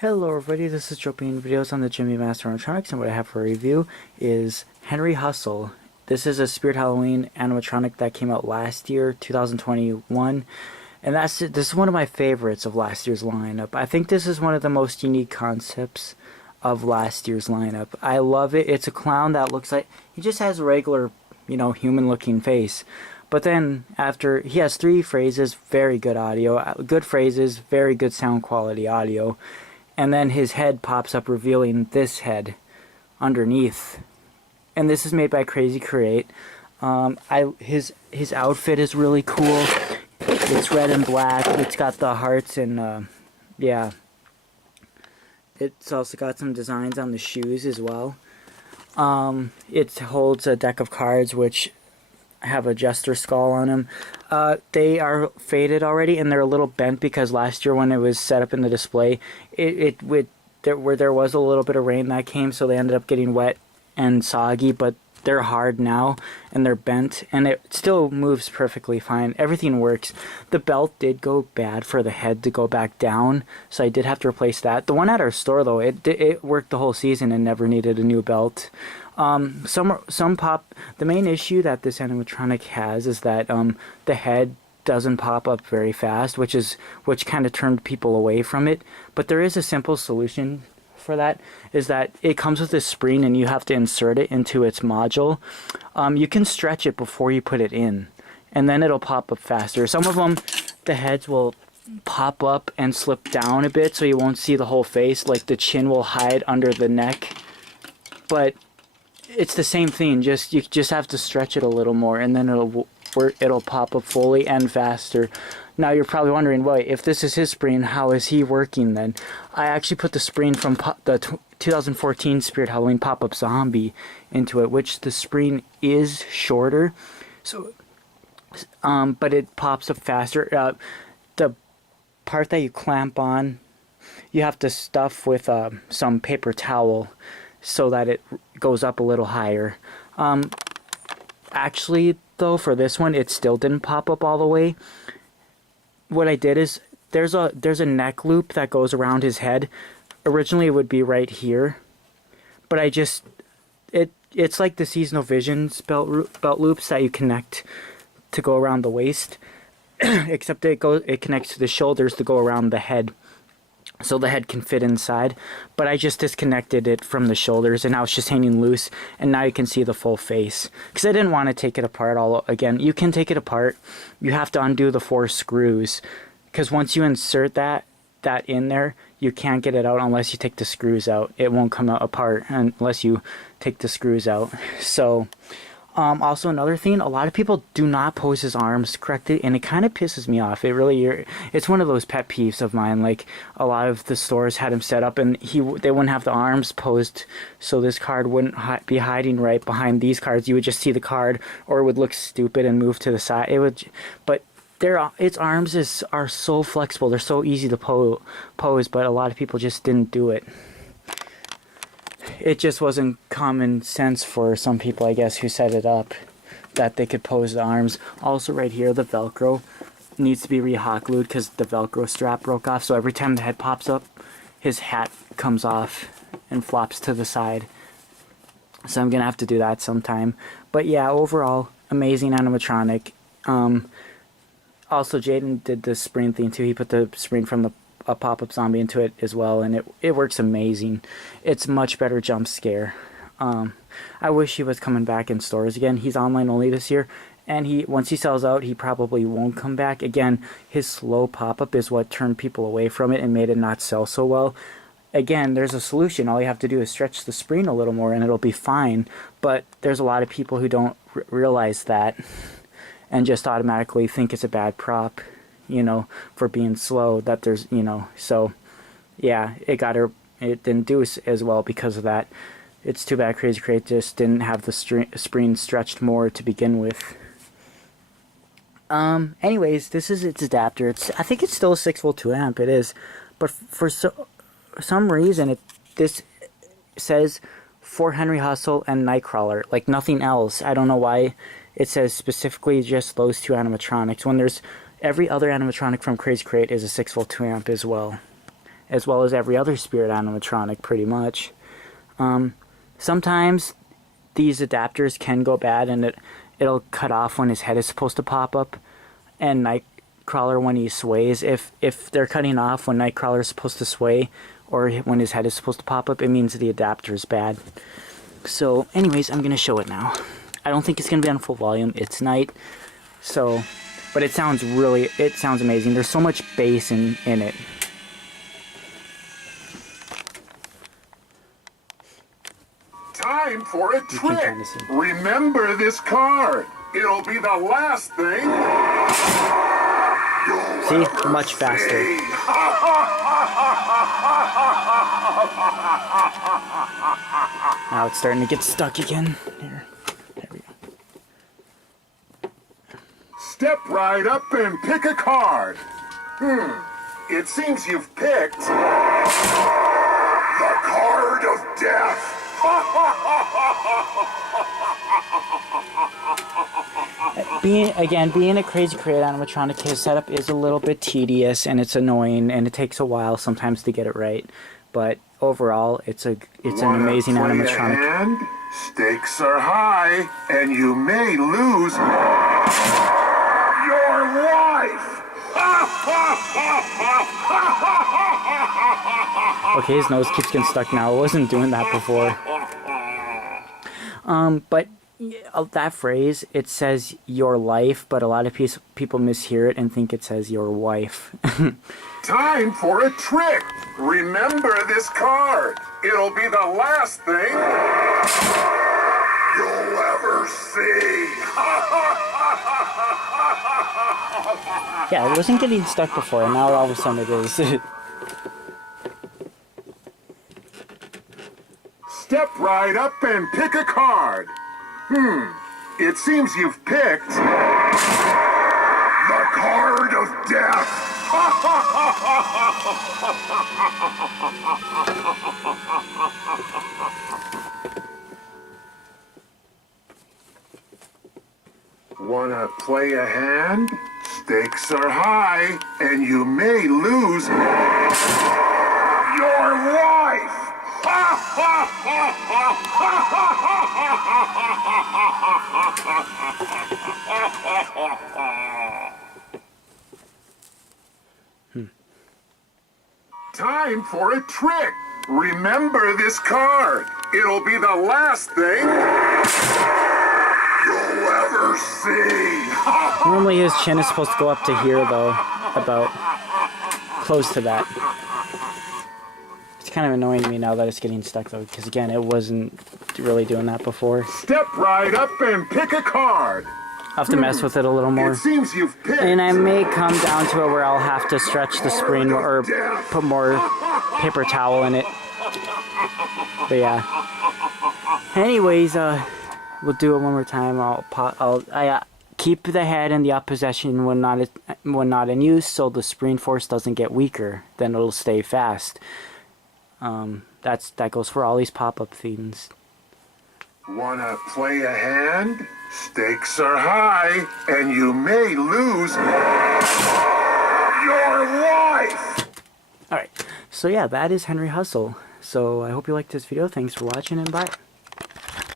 Hello everybody, this is Dropping Videos on the Jimmy Master Animatronics, and what I have for review is Henry Hustle. This is a Spirit Halloween animatronic that came out last year, 2021, and this is one of my favorites of last year's lineup. I think this is one of the most unique concepts of last year's lineup. I love it. It's a clown that looks like, he just has a regular, human looking face. But then after, he has three phrases, very good audio, good phrases, very good sound quality audio. And then his head pops up, revealing this head underneath. And this is made by Crazy Create. His outfit is really cool. It's red and black. It's got the hearts and yeah. It's also got some designs on the shoes as well. It holds a deck of cards which have a jester skull on them. They are faded already, and they're a little bent because last year when it was set up in the display, there was a little bit of rain that came, so they ended up getting wet and soggy. But they're hard now, and they're bent, and it still moves perfectly fine. Everything works. The belt did go bad for the head to go back down, so I did have to replace that. The one at our store though, it worked the whole season and never needed a new belt. The main issue that this animatronic has is that the head doesn't pop up very fast, which kind of turned people away from it. But there is a simple solution for that, is that it comes with this spring and you have to insert it into its module. You can stretch it before you put it in, and then it'll pop up faster. Some of them, the heads will pop up and slip down a bit so you won't see the whole face, like the chin will hide under the neck. But it's the same thing, you just have to stretch it a little more, and then it'll pop up fully and faster. Now you're probably wondering, wait, if this is his spring, how is he working then? I actually put the spring from the 2014 Spirit Halloween Pop-Up Zombie into it, which the spring is shorter, so but it pops up faster. The part that you clamp on, you have to stuff with some paper towel so that it goes up a little higher. Actually though, for this one it still didn't pop up all the way. What I did is, there's a neck loop that goes around his head. Originally it would be right here, but it's like the Seasonal Visions belt loops that you connect to go around the waist, except it connects to the shoulders to go around the head, so the head can fit inside. But I just disconnected it from the shoulders, and now it's just hanging loose, and now you can see the full face, because I didn't want to take it apart all again. You can take it apart. You have to undo the 4 screws, because once you insert that in there, you can't get it out unless you take the screws out. It won't come out apart unless you take the screws out. So also another thing, a lot of people do not pose his arms correctly, and it kind of pisses me off. It's one of those pet peeves of mine. Like, a lot of the stores had him set up and they wouldn't have the arms posed, so this card wouldn't be hiding right behind these cards. You would just see the card, or it would look stupid and move to the side. But its arms are so flexible. They're so easy to pose, but a lot of people just didn't do it. It just wasn't common sense for some people, I guess, who set it up, that they could pose the arms. Also right here, the Velcro needs to be re-hot glued because the Velcro strap broke off. So every time the head pops up, his hat comes off and flops to the side. So I'm going to have to do that sometime. But yeah, overall, amazing animatronic. Also, Jaden did the spring thing too. He put the spring from a Pop-Up Zombie into it as well, and it works amazing. It's much better jump scare. I wish he was coming back in stores again. He's online only this year, and once he sells out, he probably won't come back again. His slow pop-up is what turned people away from it and made it not sell so well. Again, there's a solution. All you have to do is stretch the spring a little more and it'll be fine. But there's a lot of people who don't realize that and just automatically think it's a bad prop, for being slow, that there's, so yeah, it didn't do as well because of that. It's too bad Crazy Create just didn't have the spring stretched more to begin with. Anyways, this is its adapter. I think it's still a 6-volt 2-amp, it is, but for some reason this says for Henry Hustle and Nightcrawler, like nothing else. I don't know why it says specifically just those two animatronics, when there's every other animatronic from Crazy Create is a 6-volt 2-amp as well. as well as every other Spirit animatronic pretty much. Sometimes these adapters can go bad and it'll cut off when his head is supposed to pop up, and Nightcrawler when he sways, if they're cutting off when Nightcrawler is supposed to sway or when his head is supposed to pop up, it means the adapter is bad. So anyways, I'm gonna show it now. I don't think it's gonna be on full volume, it's night, so, but it sounds amazing. There's so much bass in it. Time for a trick. Remember this card. It'll be the last thing you'll See? ever Much faster. see. Now it's starting to get stuck again. Here. There we go. Step right up and pick a card. It seems you've picked the card of death. Being a Crazy Crate animatronic, his setup is a little bit tedious and it's annoying and it takes a while sometimes to get it right. But overall, it's an amazing animatronic. Hand? Stakes are high, and you may lose your life. Okay, his nose keeps getting stuck now. It wasn't doing that before. But that phrase, it says your life, but a lot of people mishear it and think it says your wife. Time for a trick. Remember this card. It'll be the last thing you'll ever see. Yeah, it wasn't getting stuck before, and now all of a sudden it is. Step right up and pick a card. It seems you've picked the card of death. Wanna play a hand? Stakes are high, and you may lose your life. Time for a trick. Remember this card. It'll be the last thing you'll ever see. Normally his chin is supposed to go up to here, though. About close to that. It's kind of annoying me now that it's getting stuck, though, because again, it wasn't really doing that before. Step right up and pick a card. I'll have to mess with it a little more. It seems you've picked. And I may come down to it where I'll have to stretch the screen or put more paper towel in it. But yeah. Anyways, we'll do it one more time. I keep the head in the up position when not in use, so the screen force doesn't get weaker. Then it'll stay fast. That goes for all these pop-up themes. Wanna play a hand? Stakes are high, and you may lose your life. Alright, so yeah, that is Henry Hustle. So I hope you liked this video. Thanks for watching, and bye.